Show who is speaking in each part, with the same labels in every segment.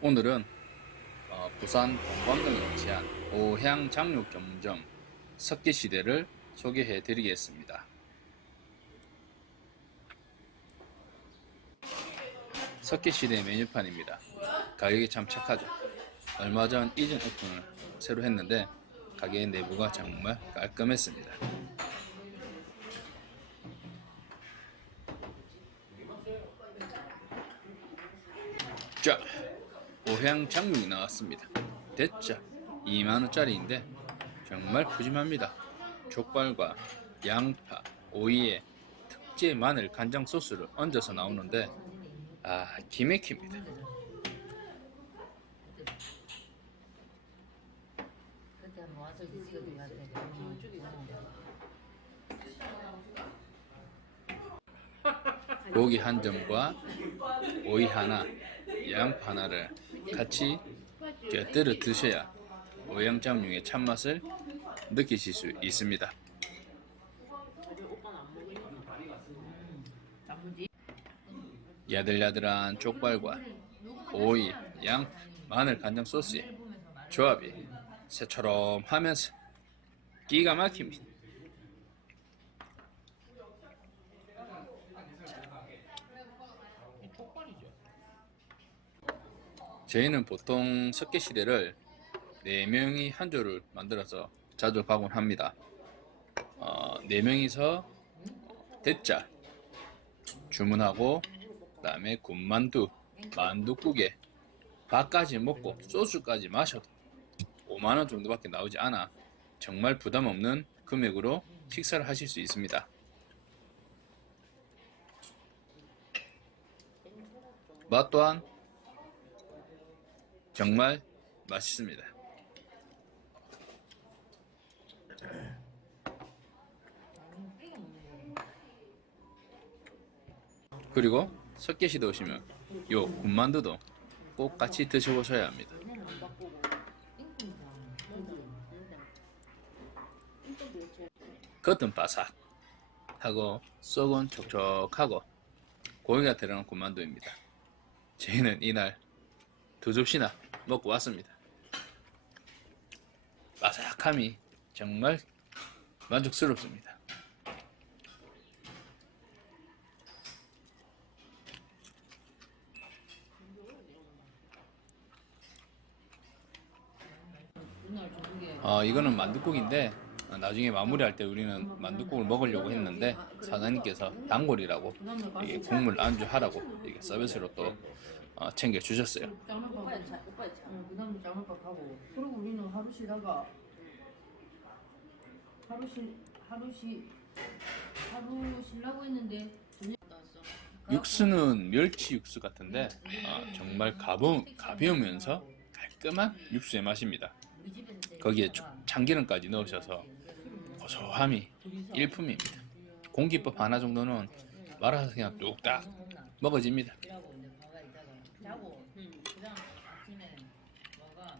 Speaker 1: 오늘은 어, 부산 동광동에 위치한 오향 장육 전문점 석기시대를 소개해 드리겠습니다. 석기시대 메뉴판입니다. 가격이 참 착하죠. 얼마 전 이전 오픈을 새로 했는데 가게 내부가 정말 깔끔했습니다. 자, 오향 장육이 나왔습니다. 대짜 2만원짜리인데 정말 푸짐합니다. 족발과 양파, 오이에 특제 마늘 간장 소스를 얹어서 나오는데 아 기맥힙니다. 고기 한 점과 오이 하나, 양파 하나를 같이 곁들여 드셔야 오양장육의 참맛을 느끼실 수 있습니다. 야들야들한 족발과 오이, 양, 마늘 간장 소스의 조합이 새처럼 하면서 기가 막힙니다. 저희는 보통 석계 시대를 4명이 한 조를 만들어서 자주 가곤 합니다. 어, 4명이서 대짜 주문하고 그 다음에 군만두, 만두국에 밥까지 먹고 소주까지 마셔도 5만원 정도밖에 나오지 않아 정말 부담 없는 금액으로 식사를 하실 수 있습니다. 맛 또한 정말 맛있습니다. 그리고 석계시대 오시면 요 군만두도 꼭 같이 드셔보셔야 합니다. 겉은 바삭 하고 속은 촉촉하고 고기가 들어간 군만두입니다. 저희는 이날 두 접시나 먹고 왔습니다. 바삭함이 정말 만족스럽습니다. 어, 이거는 만둣국인데 어, 나중에 마무리할 때 우리는 만둣국을 먹으려고 했는데 사장님께서 단골이라고 국물 안주 하라고 서비스로 또 어, 챙겨 주셨어요.
Speaker 2: 어, 다음에 짱나밥 하고 그리고 우리는 하루 쉬다가 하루 쉬 하루 쉬 하루 쉬려고 했는데 저녁
Speaker 1: 육수는 멸치 육수 같은데 어, 정말 가벼, 가벼우면서 깔끔한 육수의 맛입니다.
Speaker 3: 우리 집에서 제일
Speaker 1: 거기에
Speaker 3: 좋아하는
Speaker 1: 참기름까지 넣으셔서 고소함이 일품입니다. 공기밥 하나 정도는 말아서 그냥 뚝딱 먹어집니다
Speaker 3: 이제 가가 있다가 자고 그다음 아침에 뭐가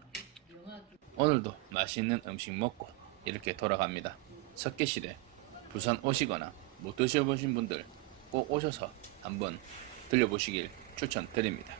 Speaker 3: 영화
Speaker 1: 오늘도 맛있는 음식 먹고 이렇게 돌아갑니다. 석계시대 부산 오시거나 못 드셔보신 분들 꼭 오셔서 한번 들려보시길 추천드립니다.